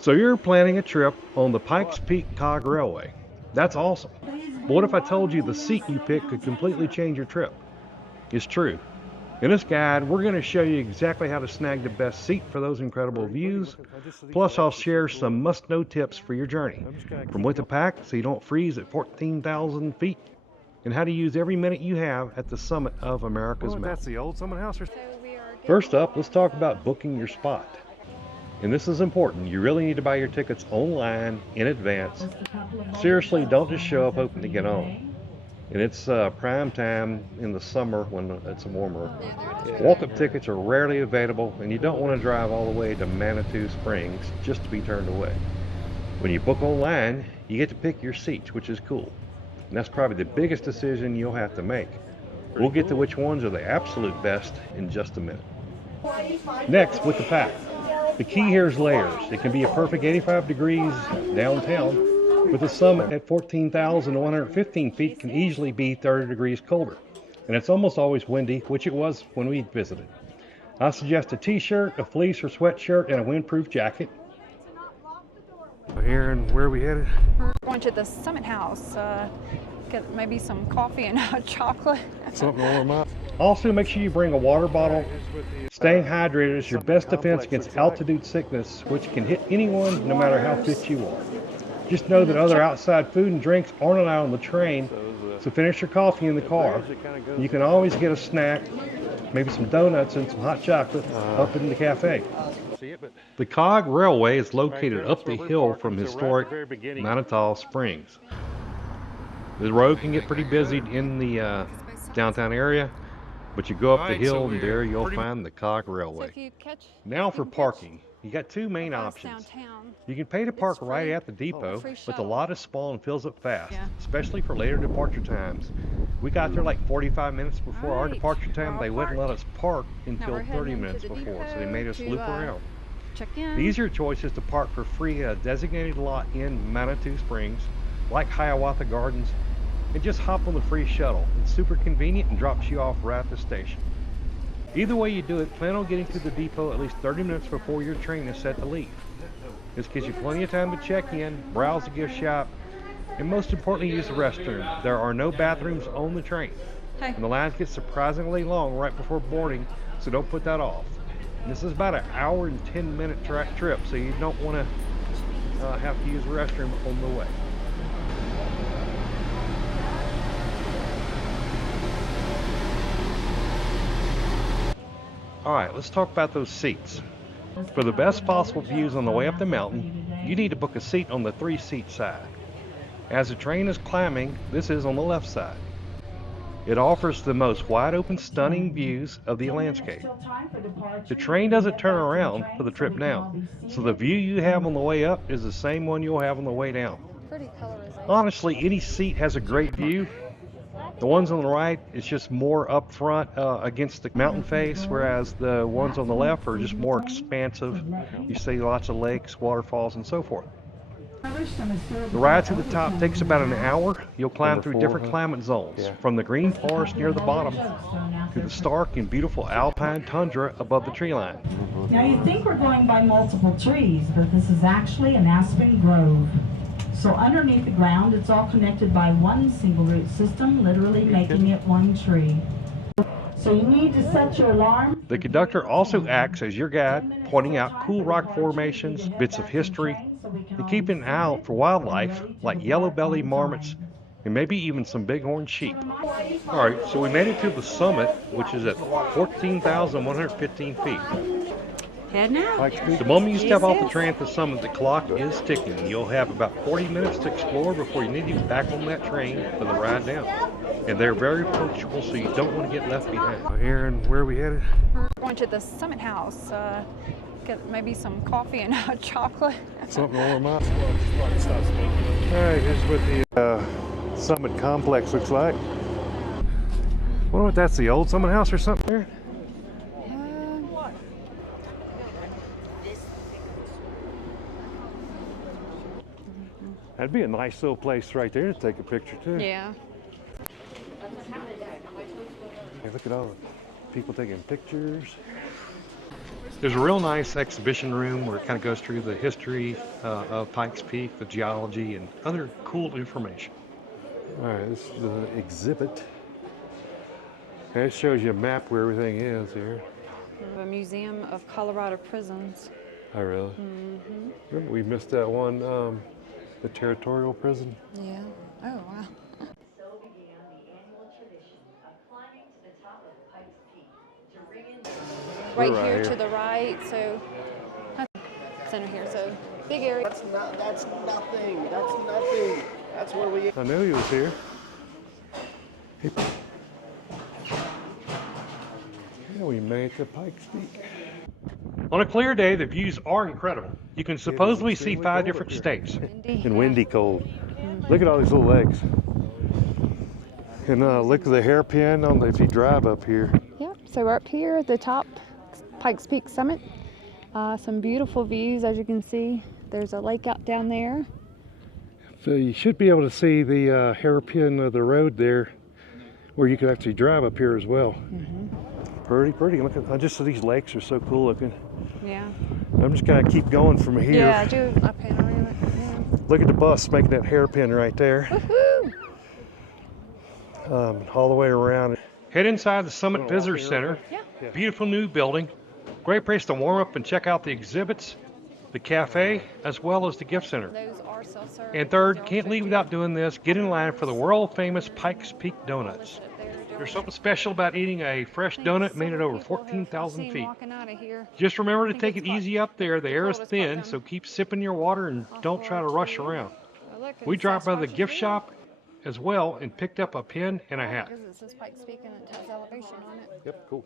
So you're planning a trip on the Pikes Peak Railway. That's awesome. But what if I told you the seat you pick could completely change your trip? It's true. In this guide, we're going to show you exactly how to snag the best seat for those incredible views. Plus, I'll share some must-know tips for your journey, from what to pack so you don't freeze at 14,000 feet, and how to use every minute you have at the summit of America's mountain. That's the old Summit House. First up, let's talk about booking your spot. And this is important. You really need to buy your tickets online in advance. Seriously, don't just show up hoping to get on. And it's prime time in the summer when it's warmer. Walk-up tickets are rarely available, and you don't want to drive all the way to Manitou Springs just to be turned away. When you book online, you get to pick your seats, which is cool. And that's probably the biggest decision you'll have to make. We'll get to which ones are the absolute best in just a minute. Next, with the pack. The key here is layers. It can be a perfect 85 degrees downtown, but the summit at 14,115 feet can easily be 30 degrees colder. And it's almost always windy, which it was when we visited. I suggest a t-shirt, a fleece or sweatshirt, and a windproof jacket. Here, and where are we headed? We're going to the Summit House. Get maybe some coffee and hot chocolate. Something to warm up. Also, make sure you bring a water bottle. Staying hydrated is your best defense against altitude sickness, which can hit anyone no matter how fit you are. Just know that other outside food and drinks aren't allowed on the train, so finish your coffee in the car. You can always get a snack, maybe some donuts and some hot chocolate up in the cafe. The Cog Railway is located up the hill from historic Manitou Springs. The road can get pretty busy in the downtown area, but you go up the hill and there you'll find the Cog Railway. Now for parking. You got two main options. You can pay to park right at the depot, but the lot is small and fills up fast, especially for later departure times. We got there like 45 minutes before our departure time. They wouldn't let us park until 30 minutes before, so they made us loop around. The easier choice is to park for free at a designated lot in Manitou Springs, like Hiawatha Gardens, and just hop on the free shuttle. It's super convenient and drops you off right at the station. Either way you do it, plan on getting to the depot at least 30 minutes before your train is set to leave. This gives you plenty of time to check in, browse the gift shop, and most importantly, use the restroom. There are no bathrooms on the train. And the lines get surprisingly long right before boarding, so don't put that off. And this is about an hour and 10-minute trip, so you don't want to have to use the restroom on the way. Alright, let's talk about those seats. For the best possible views on the way up the mountain, you need to book a seat on the 3-seat side. As the train is climbing, this is on the left side. It offers the most wide open, stunning views of the landscape. The train doesn't turn around for the trip down, so the view you have on the way up is the same one you'll have on the way down. Honestly, any seat has a great view. The ones on the right, it's just more up front against the mountain face, whereas the ones on the left are just more expansive. You see lots of lakes, waterfalls, and so forth. The ride to the top takes about an hour. You'll climb through different climate zones, from the green forest near the bottom to the stark and beautiful alpine tundra above the tree line. Now you think we're going by multiple trees, but this is actually an aspen grove. So underneath the ground, it's all connected by one single root system, literally making it one tree. So you need to set your alarm. The conductor also acts as your guide, pointing out cool rock formations, bits of history, and keeping an eye out for wildlife like yellow-bellied marmots and maybe even some bighorn sheep. Alright, so we made it to the summit, which is at 14,115 feet. Heading out. The moment you step off the train at the summit, the clock is ticking. You'll have about 40 minutes to explore before you need to get back on that train for the ride down. And they're very punctual, so you don't want to get left behind. Here, and where are we headed? We're going to the Summit House. Get maybe some coffee and hot chocolate. Something to warm up. Alright, here's what the summit complex looks like. Wonder if that's the old Summit House or something there? That'd be a nice little place right there to take a picture too. Yeah. Hey, look at all the people taking pictures. There's a real nice exhibition room where it kind of goes through the history of Pikes Peak, the geology, and other cool information. All right, this is an exhibit. And it shows you a map where everything is here. A museum of Colorado prisons. Oh, really? Mm-hmm. Remember we missed that one, the territorial prison? Yeah. Oh, wow. So began the annual tradition of climbing to the top of Pikes Peak to ring in Right right here here. to the right, so center here, so big area. That's nothing. That's nothing. That's where we. I knew he was here. Yeah, we made it to Pikes Peak. On a clear day, the views are incredible. You can supposedly see 5 different states. And windy cold. Look at all these little lakes. And look at the hairpin on if you drive up here. Yep, so we're up here at the top, Pikes Peak summit. Some beautiful views, as you can see. There's a lake out down there. So you should be able to see the hairpin of the road there, where you could actually drive up here as well. Pretty. Look at just these lakes are so cool looking. Yeah. I'm just gonna keep going from here. Yeah, do a panorama. Yeah. Look at the bus making that hairpin right there. Woohoo! All the way around. Head inside the Summit Visitor Center. Yeah. Beautiful new building. Great place to warm up and check out the exhibits, the cafe, as well as the gift center. Those are self-serve. And third, can't leave without doing this, get in line for the world famous Pikes Peak donuts. There's something special about eating a fresh donut made at over 14,000 feet. Just remember to take it easy up there. The air is thin, so keep sipping your water and don't try to rush around. We dropped by the gift shop as well and picked up a pen and a hat. Because it says Pikes Peak and it has elevation on it. Yep, cool.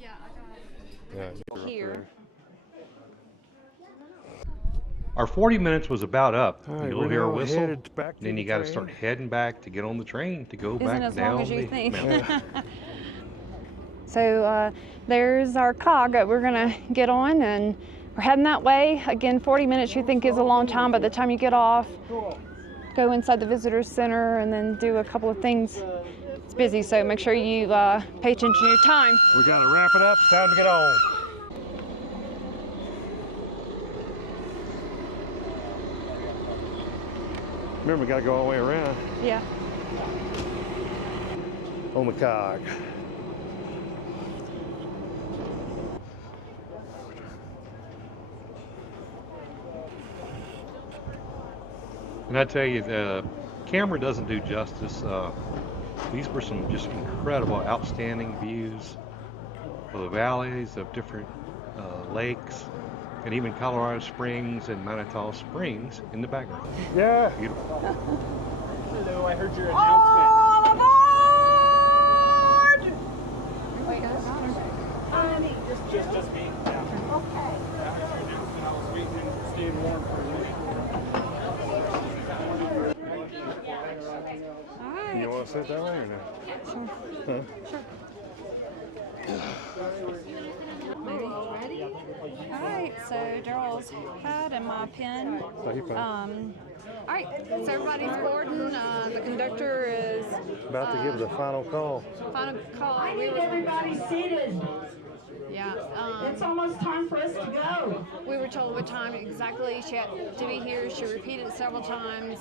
Yeah, Here. Our 40 minutes was about up. All right, You'll we're hear a now whistle, headed back to then the you got to train. start heading back to get on the train to go back as down long as you the think. mountain. So there's our cog that we're gonna get on, and we're heading that way. Again, 40 minutes you think is a long time. By the time you get off, go inside the visitor center, and then do a couple of things. It's busy, so make sure you pay attention to your time. We got to wrap it up. It's time to get on. Remember, we got to go all the way around Yeah. on the cog. And I tell you, the camera doesn't do justice. These were some just incredible, outstanding views of the valleys of different lakes, and even Colorado Springs and Manitou Springs in the background. Yeah, beautiful. Hello, I heard your announcement. Just me. Yeah. Okay. I heard your announcement. I was waiting and staying warm for you. All right. You want to sit that way or no? Maybe. All right, so Daryl's pad and my pen. All right, so everybody's boarding. The conductor is About to give the final call. final call. I need everybody seated. Yeah. It's almost time for us to go. We were told what time exactly she had to be here. She repeated it several times.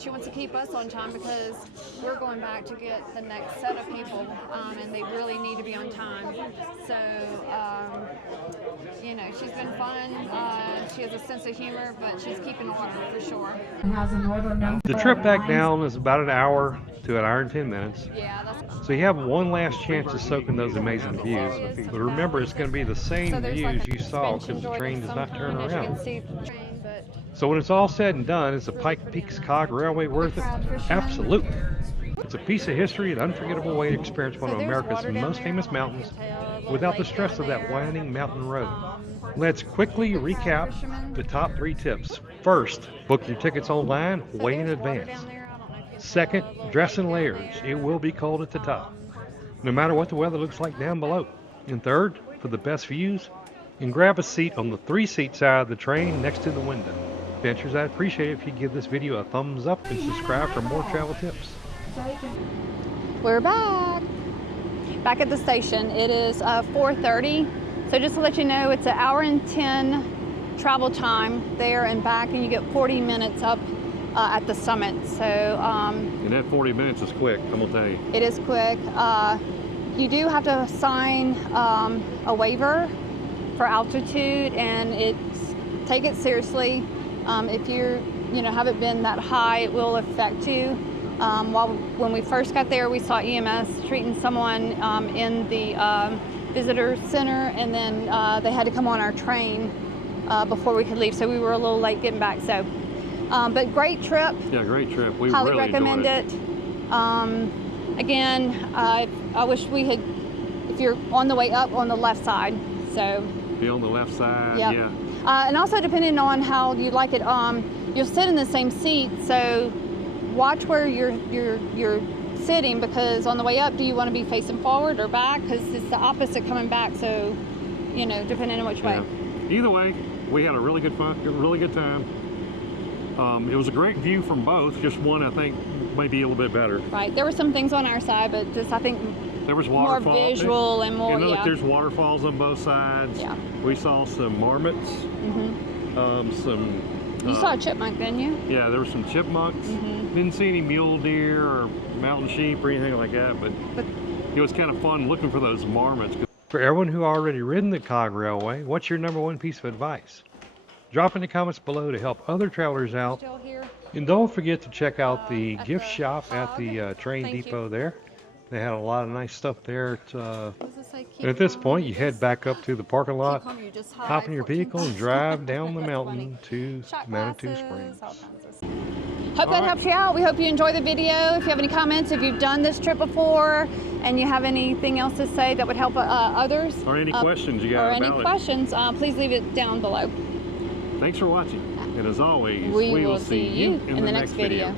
She wants to keep us on time because we're going back to get the next set of people, and they really need to be on time. So, you know, she's been fun. She has a sense of humor, but she's keeping order for sure. It has an order number. The trip back down is about an hour to an hour and 10 minutes. Yeah, that's So you have one last chance to soak in those amazing views. But remember, it's going to be the same so there's views like a you saw suspension because the joint train of does some not turn kind, as you around. can see the train, but So when it's all said and done, is the Pikes Peak Cog Railway worth it? Absolutely. It's a piece of history, an unforgettable way to experience one of there's America's water down most there. famous I don't know if mountains you can tell. without the Lake stress down of that there. winding mountain road. Let's quickly recap the top 3 tips. First, book your tickets online So way in there's water advance. down there. I don't know if you can Second, tell the little dress in lake down layers. there. It will be cold at the top, no matter what the weather looks like down below. And third, for the best views, and grab a seat on the 3-seat side of the train next to the window. Adventurers, I'd appreciate it if you give this video a thumbs up and subscribe for more travel tips. We're back at the station. It is 4:30. So just to let you know, it's 1 hour and 10 travel time there and back, and you get 40 minutes up at the summit. So And that 40 minutes is quick, I'm gonna tell you. it is quick. You do have to sign a waiver for altitude, and take it seriously. If you haven't been that high, it will affect you. When we first got there, we saw EMS treating someone in the visitor center, and then they had to come on our train before we could leave, so we were a little late getting back. So, but great trip. Yeah, great trip. We Highly really recommend enjoyed it. Again, I wish we had. If you're on the way up, on the left side, so. Be on the left side, Yep. yeah. And also depending on how you like it, you'll sit in the same seat. So watch where you're sitting, because on the way up, do you want to be facing forward or back? Because it's the opposite coming back. So depending on which way. Yeah. Either way, we had a really good time. It was a great view from both. Just one, I think, might be a little bit better. Right. There were some things on our side, but just I think there was more waterfall. visual and more. Look, Yeah. there's waterfalls on both sides. Yeah. We saw some marmots. Some. You saw a chipmunk, didn't you? Yeah, there were some chipmunks. Didn't see any mule deer or mountain sheep or anything like that, but it was kind of fun looking for those marmots. For everyone who already ridden the Cog Railway, what's your #1 piece of advice? Drop in the comments below to help other travelers out. Still here. And don't forget to check out the At gift the shop at Cog. the train Thank you. depot there. They had a lot of nice stuff there. Does it say keep And at this calm? point, you head back up to the parking lot, Keep calm, you just hop hide in your 14 vehicle, and points. drive down the That's mountain to Shot Manitou glasses, Springs. all kinds of stuff. Hope that helps you out. We hope you enjoy the video. If you have any comments, if you've done this trip before and you have anything else to say that would help others, Or any questions you got or any about it. questions, please leave it down below. Thanks for watching. And as always, We will see you in the next video.